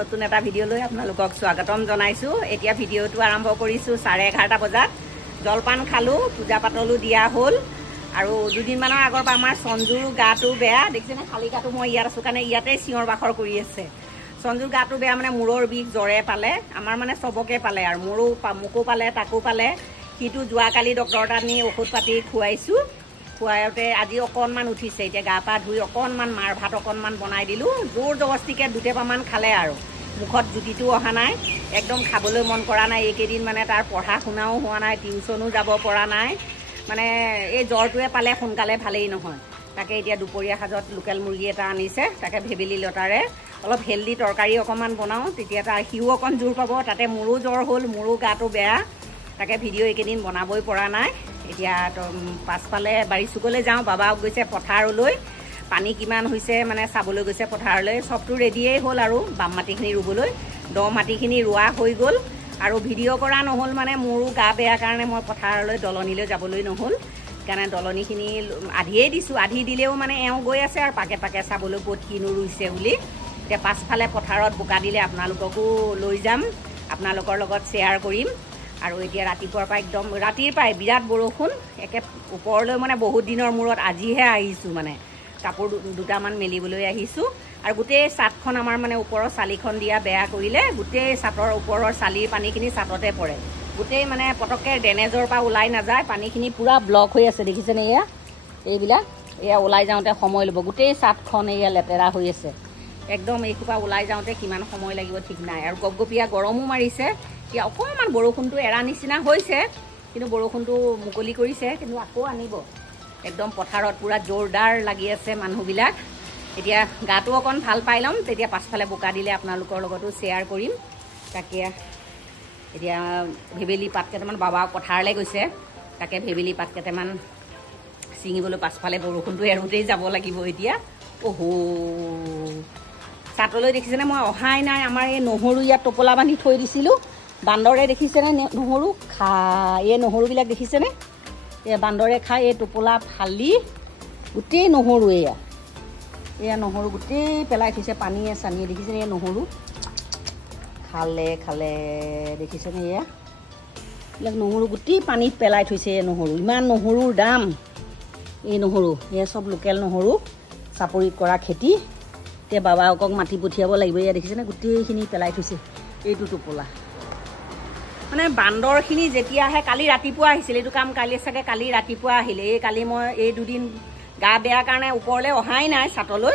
নতুন এটা ভিডিঅ' লৈ আপোনালোকক স্বাগতম জনাইছো। এতিয়া ভিডিঅ'টো আৰম্ভ কৰিছো 11:30 বজাত। জলপান খালো, পূজা পাতলো দিয়া হ'ল আৰু দুদিনমানৰ আগৰ পৰা আমাৰ সঞ্জুৰ গাটো বেয়া। দেখিছেনে খালী গাটো মই ইয়াত আছো কাৰণে ইয়াতে চিঞৰ বাখৰ কৰি আছে। সঞ্জুৰ গাটো বেয়া মানে মূৰৰ বিষ জ্বৰে পালে, আমাৰ মানে চবকে পালে আৰু মোকো পালে তাকো পালে। সিটো যোৱাকালি ডক্টৰ তাত নি ঔষধ পাতি খুৱাইছো। খুৱাওঁতে আজি অকণমান উঠিছে। এতিয়া গা পা ধুই অকণমান মাৰ ভাত অকণমান বনাই দিলোঁ। জোৰ জবস্তিকে দুটেপামান খালে আৰু মুখত জুতিটো অহা নাই, একদম খাবলৈ মন কৰা নাই। এইকেইদিন মানে তাৰ পঢ়া শুনাও হোৱা নাই, টিউচনো যাব পৰা নাই। মানে এই জ্বৰটোৱে পালে সোনকালে ভালেই নহয়। তাকে এতিয়া দুপৰীয়া সাজত লোকেল মুৰ্গী এটা আনিছে, তাকে ভেবেলি লতাৰে অলপ হেল্ডি তৰকাৰী অকণমান বনাওঁ, তেতিয়া তাৰ সিও অকণ জোৰ পাব। তাতে মোৰো জ্বৰ হ'ল, মোৰো গাটো বেয়া। তাকে ভিডিঅ' এইকেইদিন বনাবই পৰা নাই। এতিয়া পাছফালে বাৰীচুকলৈ যাওঁ, বাবাও গৈছে পথাৰলৈ। পানী কিমান হৈছে মানে চাবলৈ গৈছে পথাৰলৈ। চবটো ৰেডিয়েই হ'ল আৰু বাম মাটিখিনি ৰুবলৈ। দ মাটিখিনি ৰোৱা হৈ গ'ল আৰু ভিডিঅ' কৰা নহ'ল মানে মোৰো গা বেয়া কাৰণে মই পথাৰলৈ দলনিলৈ যাবলৈ নহ'ল। সেইকাৰণে দলনিখিনি আধিয়েই দিছোঁ। আধি দিলেও মানে এওঁ গৈ আছে আৰু পাকে পাকে চাবলৈ ক'ত কিনো ৰুইছে বুলি। এতিয়া পাছফালে পথাৰত বোকা দিলে আপোনালোককো লৈ যাম, আপোনালোকৰ লগত শ্বেয়াৰ কৰিম। আৰু এতিয়া ৰাতিপুৱাৰ পৰা একদম ৰাতিৰ পৰাই বিৰাট বৰষুণ, একে ওপৰলৈ মানে বহুত দিনৰ মূৰত আজিহে আহিছোঁ। মানে কাপোৰ দুটামান মেলিবলৈ আহিছোঁ আৰু গোটেই চাটখন আমাৰ মানে ওপৰৰ চালিখন দিয়া বেয়া কৰিলে। গোটেই চাটৰ ওপৰৰ চালিৰ পানীখিনি চাটতে পৰে। গোটেই মানে পটককৈ ড্ৰেনেজৰ পৰা ওলাই নাযায়, পানীখিনি পূৰা ব্লক হৈ আছে। দেখিছেনে এয়া এইবিলাক, এয়া ওলাই যাওঁতে সময় ল'ব। গোটেই চাটখন এয়া লেতেৰা হৈ আছে একদম। এইসোপা ওলাই যাওঁতে কিমান সময় লাগিব ঠিক নাই। আৰু গপগপীয়া গৰমো মাৰিছে। এতিয়া অকণমান বৰষুণটো এৰা নিচিনা হৈছে, কিন্তু বৰষুণটো মুকলি কৰিছে, কিন্তু আকৌ আনিব। একদম পথাৰত পূৰা জোৰদাৰ লাগি আছে মানুহবিলাক। এতিয়া গাটো অকণ ভাল পাই ল'ম, তেতিয়া পাছফালে বোকা দিলে আপোনালোকৰ লগতো শ্বেয়াৰ কৰিম। তাকে এতিয়া ভেবেলি পাত কেইটামান, বাবা পথাৰলৈ গৈছে, তাকে ভেবেলি পাত কেইটামান ছিঙিবলৈ পাছফালে বৰষুণটো এৰোঁতেই যাব লাগিব এতিয়া। অহো চাটলৈ দেখিছেনে মই অহাই নাই। আমাৰ এই নহৰু ইয়াত টোপোলা বান্ধি থৈ দিছিলোঁ। বান্দৰে দেখিছেনে নহৰু এই নহৰুবিলাক দেখিছেনে? এয়া বান্দৰে খাই এই টোপোলা ফালি গোটেই নহৰু এয়া নহৰু গোটেই পেলাই থৈছে পানীয়ে চানীয়ে। দেখিছেনে এই নহৰু খালে দেখিছেনে? এইবিলাক নহৰু গোটেই পানীত পেলাই থৈছে। এই নহৰু, ইমান নহৰুৰ দাম। এই নহৰু এয়া চব লোকেল নহৰু, চাপৰিত কৰা খেতি। এতিয়া বাবাকক মাতি পঠিয়াব লাগিব। এয়া দেখিছেনে গোটেইখিনি পেলাই থৈছে এইটো টোপোলা। মানে বান্দৰখিনি যেতিয়া আহে, কালি ৰাতিপুৱা আহিছিল এইটো কাম, কালি ৰাতিপুৱা আহিলে। কালি মই এই দুদিন গা বেয়া কাৰণে ওপৰলৈ অহাই নাই চাটলৈ,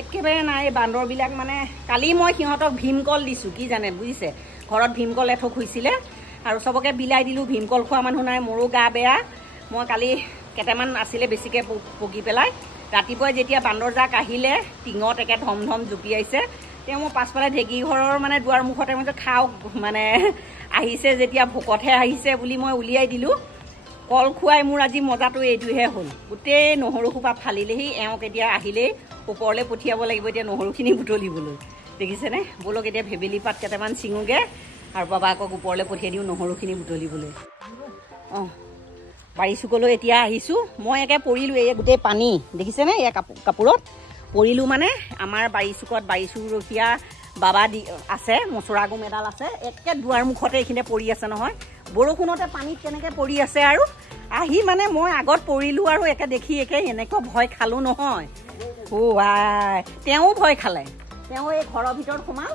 একেবাৰে নাই। এই বান্দৰবিলাক মানে কালি মই সিহঁতক ভীমকল দিছোঁ, কি জানে বুজিছে, ঘৰত ভীমকল এঠোক হৈছিলে আৰু চবকে বিলাই দিলোঁ। ভীমকল খোৱা মানুহ নাই, মোৰো গা বেয়া। মই কালি কেইটামান আছিলে বেছিকৈ পকি পেলাই। ৰাতিপুৱাই যেতিয়া বান্দৰজাক আহিলে, টিঙত একে ধম ধম জুপিয়াইছে। তেওঁ মোৰ পাছফালে ঢেঁকী ঘৰৰ মানে দুৱাৰ মুখতে মই খাওক মানে আহিছে যেতিয়া, ভোকতহে আহিছে বুলি মই উলিয়াই দিলোঁ। কল খুৱাই মোৰ আজি মজাটো এইটোহে হ'ল। গোটেই নহৰু সোপা ফালিলেহি। এওঁক এতিয়া আহিলেই ওপৰলৈ পঠিয়াব লাগিব এতিয়া নহৰুখিনি বুটলিবলৈ। দেখিছেনে? ব'লক এতিয়া ভেবেলি পাত কেইটামান ছিঙোগৈ আৰু বাবাকক ওপৰলৈ পঠিয়াই দিওঁ নহৰুখিনি বুটলিবলৈ। অঁ বাৰীচুকলৈ এতিয়া আহিছোঁ। মই একে পৰিলোঁ, এই গোটেই পানী দেখিছেনে? এয়া কাপোৰত পৰিলোঁ। মানে আমাৰ বাৰীচুকত বাৰীচুৰখীয়া বাবা আছে, মচুৰাগুম এডাল আছে, একে দুৱাৰ মুখতে এইখিনিতে পৰি আছে নহয়। বৰষুণতে পানীত কেনেকৈ পৰি আছে আৰু আহি মানে মই আগত পৰিলোঁ আৰু একে দেখি এনেকুৱা ভয় খালোঁ নহয়। তেওঁ ভয় খালে। তেওঁ এই ঘৰৰ ভিতৰত সোমাল।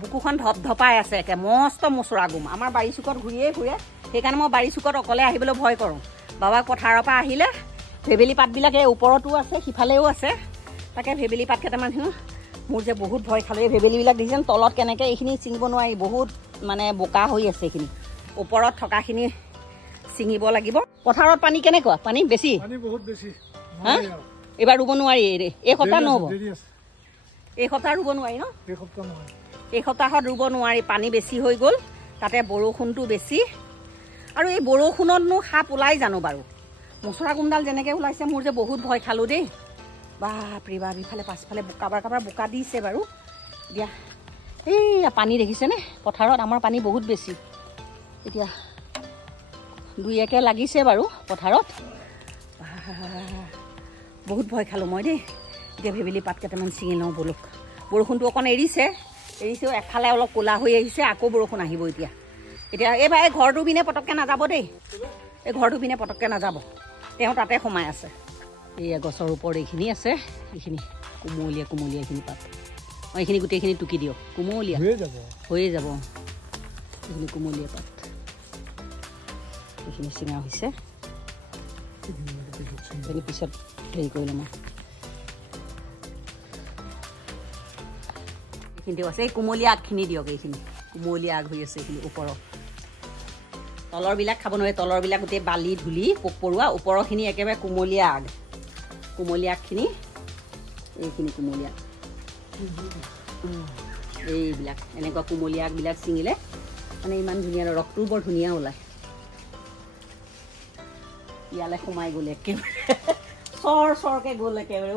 বুকুখন ধপধপাই আছে, একে মস্ত মচুৰাগুম। আমাৰ বাৰীচুকত ঘূৰিয়েই ফুৰে, সেইকাৰণে মই বাৰীচুকত অকলে আহিবলৈ ভয় কৰোঁ। বাবাক পথাৰৰ পৰা আহিলে ভেবেলি পাতবিলাক এই ওপৰতো আছে, সিফালেও আছে। তাকে ভেবেলি পাত কেইটামান মোৰ যে বহুত ভয় খালোঁ। এই ভেবেলিবিলাক দেখিছেনে তলত কেনেকৈ, এইখিনি ছিঙিব নোৱাৰি, বহুত মানে বোকা হৈ আছে। এইখিনি ওপৰত থকাখিনি ছিঙিব লাগিব। পথাৰত পানী কেনেকুৱা? পানী বেছি, বহুত বেছি। হা এইবাৰ ৰুব নোৱাৰি, এই সপ্তাহ নহ'ব, এই সপ্তাহ ৰুব নোৱাৰি ন? এই সপ্তাহত ৰুব নোৱাৰি, পানী বেছি হৈ গ'ল। তাতে বৰষুণটো বেছি আৰু এই বৰষুণতনো সাপ ওলাই জানো বাৰু? মচুৰাগুমডাল যেনেকৈ ওলাইছে মোৰ যে বহুত ভয় খালোঁ দেই। বাপৰে বাপ, ইফালে পাছফালে কাৰোবাৰ বোকা দিছে বাৰু। দিয়া এইয়া পানী দেখিছেনে পথাৰত? আমাৰ পানী বহুত বেছি। এতিয়া দুই একে লাগিছে বাৰু পথাৰত। বহুত ভয় খালোঁ মই দেই। এতিয়া ভেবেলি পাত কেইটামান ছিঙি লওঁ ব'লক। বৰষুণটো অকণ এৰিছেও এফালে অলপ ক'লা হৈ আহিছে আকৌ বৰষুণ আহিব এতিয়া এইবাৰ এই ঘৰটোৰ পিনে পটককৈ নাযাব দেই এই ঘৰটোৰ পিনে পটককৈ নাযাব তেওঁ তাতে সোমাই আছে এই গছৰ ওপৰত এইখিনি আছে এইখিনি কোমলীয়া এইখিনি পাত এইখিনি গোটেইখিনি টুকি দিয়ক কোমলীয়া হৈয়ে যাব এইখিনি কোমলীয়া পাত এইখিনি চিঙা হৈছে পিছত হেৰি কৰি ল'ম এইখিনিও আছে এই কোমলীয়া আগখিনি দিয়ক এইখিনি কোমলীয়া আগ হৈ আছে এইখিনি ওপৰৰ তলৰবিলাক খাব নোৱাৰে তলৰবিলাক গোটেই বালি ধূলি পোক পৰুৱা ওপৰৰখিনি একেবাৰে কোমলীয়া আগখিনি এইখিনি কোমলীয়া এইবিলাক এনেকুৱা কোমলীয়া আগবিলাক ছিঙিলে মানে ইমান ধুনীয়া ৰসটো বৰ ধুনীয়া ওলায় ইয়ালৈ সোমাই গ'ল একেবাৰে চৰকৈ গ'ল একেবাৰে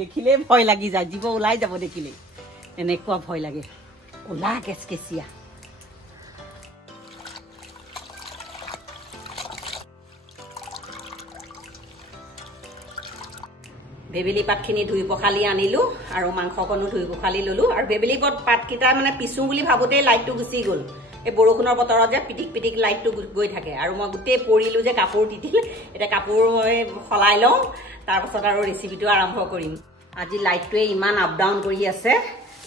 দেখিলে ভয় লাগি যায় জীৱ ওলাই যাব দেখিলে এনেকুৱা ভয় লাগে ক'লা কেচকেচীয়া বেবেলি পাতখিনি ধুই পখালি আনিলোঁ আৰু মাংসকণো ধুই পখালি ল'লোঁ আৰু বেবেলি পাতকেইটা মানে পিছোঁ বুলি ভাবোঁতেই লাইটটো গুচি গ'ল এই বৰষুণৰ বতৰত যে পিটিক লাইটটো গৈ থাকে আৰু মই গোটেই পৰিলোঁ যে কাপোৰ তিতিল এতিয়া কাপোৰ মই সলাই লওঁ তাৰপাছত আৰু ৰেচিপিটো আৰম্ভ কৰিম আজি লাইটটোৱে ইমান আপ ডাউন কৰি আছে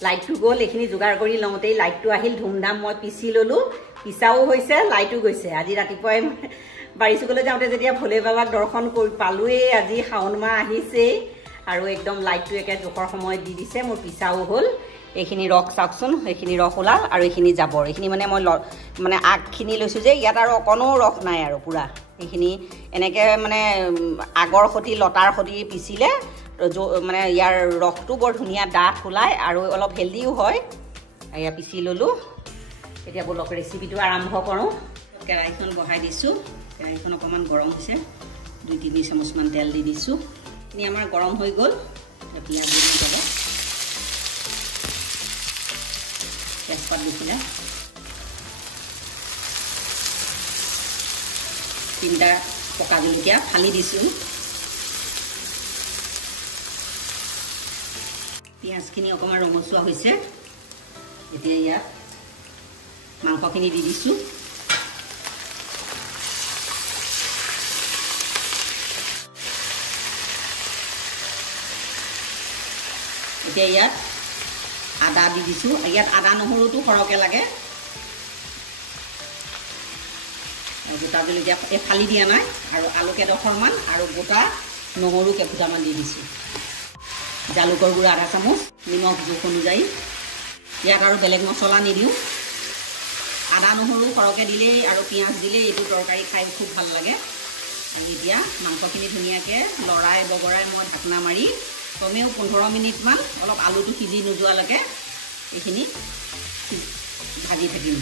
লাইটটো গ'ল এইখিনি যোগাৰ কৰি লওঁতেই লাইটটো আহিল ধুমধাম মই পিচি ল'লোঁ পিচাও হৈছে লাইটো গৈছে আজি ৰাতিপুৱাই বাৰিচুকলৈ যাওঁতে যেতিয়া ভোলে বাবাক দৰ্শন কৰি পালোঁৱেই আজি শাওণ মাহ আহিছেই আৰু একদম লাইটটো একে জোখৰ সময়ত দি দিছে মোৰ পিচাও হ'ল এইখিনি ৰস চাওকচোন এইখিনি ৰস ওলাল আৰু এইখিনি জাবৰ এইখিনি মানে মই মানে আগখিনি লৈছোঁ যে ইয়াত আৰু অকণো ৰস নাই আৰু পূৰা এইখিনি এনেকৈ মানে আগৰ সৈতে লতাৰ সৈতে পিচিলে মানে ইয়াৰ ৰসটো বৰ ধুনীয়া ডাঠ ওলায় আৰু অলপ হেল্ডিও হয় এয়া পিচি ল'লোঁ এতিয়া বলক ৰেচিপিটো আৰম্ভ কৰোঁ কেৰাহীখন বহাই দিছোঁ কেৰাহীখন অকণমান গৰম হৈছে 2-3 চামুচমান তেল দি দিছোঁ এইখিনি আমাৰ গৰম হৈ গ'ল পিঁয়াজ দি যাব তেজপাত দিছিলে 3টা পকা জলকীয়া ফালি দিছোঁ পিঁয়াজখিনি অকণমান ৰঙচুৱা হৈছে এতিয়া ইয়াত মাংসখিনি দি দিছোঁ এতিয়া ইয়াত আদা দি দিছোঁ ইয়াত আদা নহৰুটো সৰহকৈ লাগে গোটা জলকীয়া ফালি দিয়া নাই আৰু আলু কেইডোখৰমান আৰু গোটা নহৰু কেইফুটামান দি দিছোঁ জালুকৰ গুড়া 1/2 চামুচ নিমখ জোখ অনুযায়ী ইয়াত আৰু বেলেগ মছলা নিদিওঁ আদা নহৰু সৰহকৈ দিলেই আৰু পিঁয়াজ দিলেই এইটো তৰকাৰী খাই খুব ভাল লাগে আৰু এতিয়া মাংসখিনি ধুনীয়াকৈ লৰাই বগৰাই মই ঢাকনা মাৰি কমেও 15 মিনিটমান অলপ আলুটো সিজি নোযোৱালৈকে এইখিনি ভাজি থাকিম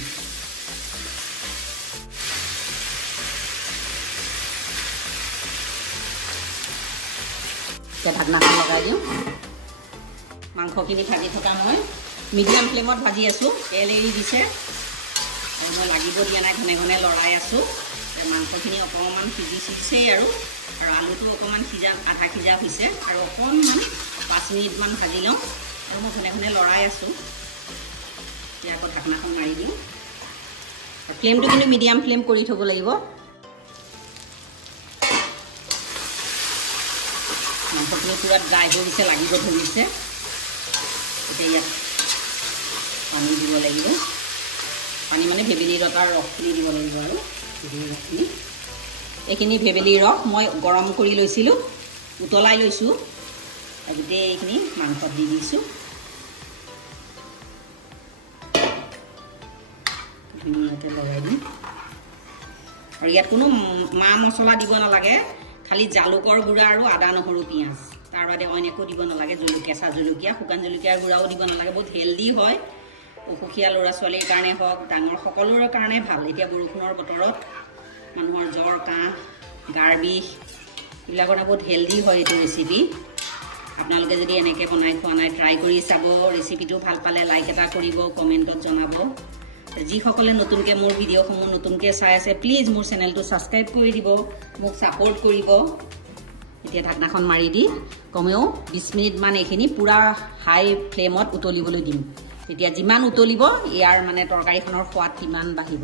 এতিয়া ঢাকনাখন লগাই দিওঁ মাংসখিনি ভাজি থকা মই মিডিয়াম ফ্লেমত ভাজি আছোঁ তেল এৰি দিছে আৰু মই লাগিব দিয়া নাই ঘনে ঘনে লৰাই আছোঁ মাংসখিনি অকণমান সিজিছেই আৰু আলুটো অকণমান আধা সিজা হৈছে আৰু অকণমান 5 মিনিটমান ভাজি লওঁ আৰু মই ঘনে ঘনে লৰাই আছোঁ এতিয়া আকৌ ঢাকনাখন মাৰি দিওঁ ফ্লেমটো কিন্তু মিডিয়াম ফ্লেম কৰি থ'ব লাগিব মাংসখিনি পূৰা ড্ৰাই হৈ গৈছে লাগিব ধৰিছে এতিয়া ইয়াত পানী দিব লাগিব পানী মানে ভেবেলী লতাৰ ৰসখিনি দিব লাগিব আৰু ভেবেলী ৰসখিনি এইখিনি ভেবেলী ৰস মই গৰম কৰি লৈছিলোঁ উতলাই লৈছোঁ গোটেই এইখিনি মাংসত দি দিছোঁ ধুনীয়াকৈ লগাই দিম আৰু ইয়াত কোনো মা মছলা দিব নালাগে খালি জালুকৰ গুড়া আৰু আদা নহৰু পিঁয়াজ তাৰ বাদে অইন একো দিব নালাগে কেঁচা জলকীয়া শুকান জলকীয়াৰ গুড়াও দিব নালাগে বহুত হেল্ডি হয় অসুখীয়া ল'ৰা ছোৱালীৰ কাৰণে হওক ডাঙৰ সকলোৰে কাৰণে ভাল এতিয়া বৰষুণৰ বতৰত মানুহৰ জ্বৰ কাহ গাৰ বিষ এইবিলাকৰ বহুত হেল্ডি হয় এইটো ৰেচিপি আপোনালোকে যদি এনেকৈ বনাই খোৱা নাই ট্ৰাই কৰি চাব ৰেচিপিটো ভাল পালে লাইক এটা কৰিব কমেণ্টত জনাব যিসকলে নতুনকৈ মোৰ ভিডিঅ'সমূহ নতুনকৈ চাই আছে প্লিজ মোৰ চেনেলটো ছাবস্ক্ৰাইব কৰি দিব মোক ছাপোৰ্ট কৰিব এতিয়া ঢাকনাখন মাৰি দি কমেও 20 মিনিটমান এইখিনি পূৰা হাই ফ্লেমত উতলিবলৈ দিম তেতিয়া যিমান উতলিব ইয়াৰ মানে তৰকাৰীখনৰ সোৱাদ কিমান বাঢ়িব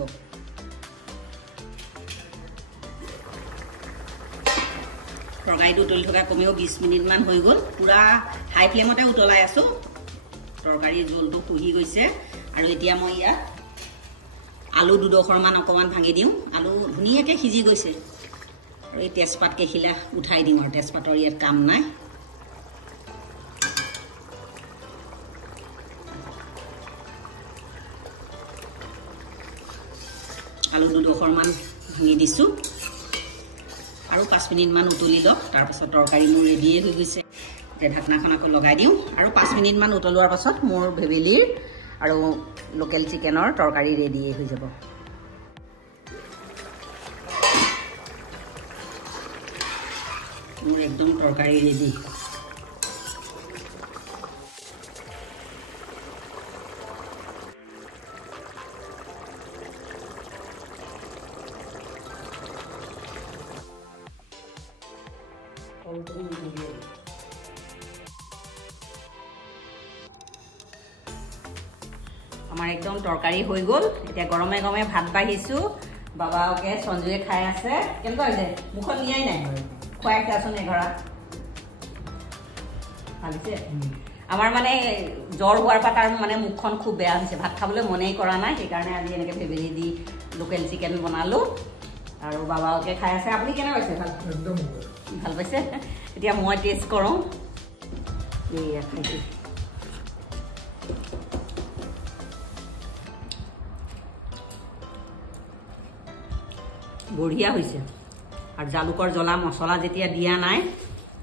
তৰকাৰীটো উতলি থকা কমেও 20 মিনিটমান হৈ গ'ল পূৰা হাই ফ্লেমতে উতলাই আছোঁ তৰকাৰীৰ জোলটো শুহি গৈছে আৰু এতিয়া মই ইয়াত আলু দুডোখৰমান অকণমান ভাঙি দিওঁ আলু ধুনীয়াকৈ সিজি গৈছে আৰু এই তেজপাত কেইখিলা উঠাই দিম আৰু তেজপাতৰ ইয়াত কাম নাই আলু দুডোখৰমান ভাঙি দিছোঁ আৰু 5 মিনিটমান উতলি লওক তাৰপাছত তৰকাৰী মোৰ ৰেডিয়ে হৈ গৈছে এতিয়া ঢাকনাখন আকৌ লগাই দিওঁ আৰু 5 মিনিটমান উতলোৱাৰ পাছত মোৰ ভেবেলিৰ আৰু লোকেল চিকেনৰ তৰকাৰী ৰেডিয়ে হৈ যাব মোৰ একদম তৰকাৰী ৰেডি আমাৰ একদম তৰকাৰী হৈ গ'ল এতিয়া গৰমে গৰমে ভাত বাঢ়িছোঁ বাবাকে সঞ্জুৱে খাই আছে কেনেকুৱা হৈছে মুখত নিয়াই নাই খুৱাই খাচোন এঘৰা ভাবিছে আমাৰ মানে জ্বৰ হোৱাৰ পৰা তাৰ মানে মুখখন খুব বেয়া হৈছে ভাত খাবলৈ মনেই কৰা নাই সেইকাৰণে আজি এনেকৈ ভেবেলি দি লোকেল চিকেন বনালোঁ আৰু বাবাকে খাই আছে আপুনি কেনে পাইছে ভাল পাইছে এতিয়া মই টেষ্ট কৰোঁ এইয়া খাইছোঁ বঢ়িয়া হৈছে আৰু জালুকৰ জ্বলা মছলা যেতিয়া দিয়া নাই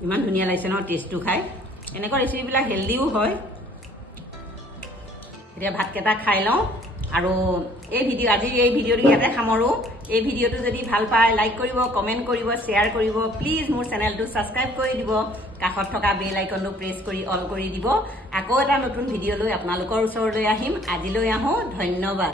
ইমান ধুনীয়া লাগিছে নহয় টেষ্টটো খাই এনেকুৱা ৰেচিপিবিলাক হেল্ডিও হয় এতিয়া ভাতকেইটা খাই লওঁ আৰু আজি এই ভিডিঅ'টো ইয়াতে সামৰোঁ এই ভিডিঅ'টো যদি ভাল পায় লাইক কৰিব কমেণ্ট কৰিব শ্বেয়াৰ কৰিব প্লিজ মোৰ চেনেলটো ছাবস্ক্ৰাইব কৰি দিব কাষত থকা বেল আইকনটো প্ৰেছ কৰি অল কৰি দিব আকৌ এটা নতুন ভিডিঅ' লৈ আপোনালোকৰ ওচৰলৈ আহিম আজিলৈ আহোঁ ধন্যবাদ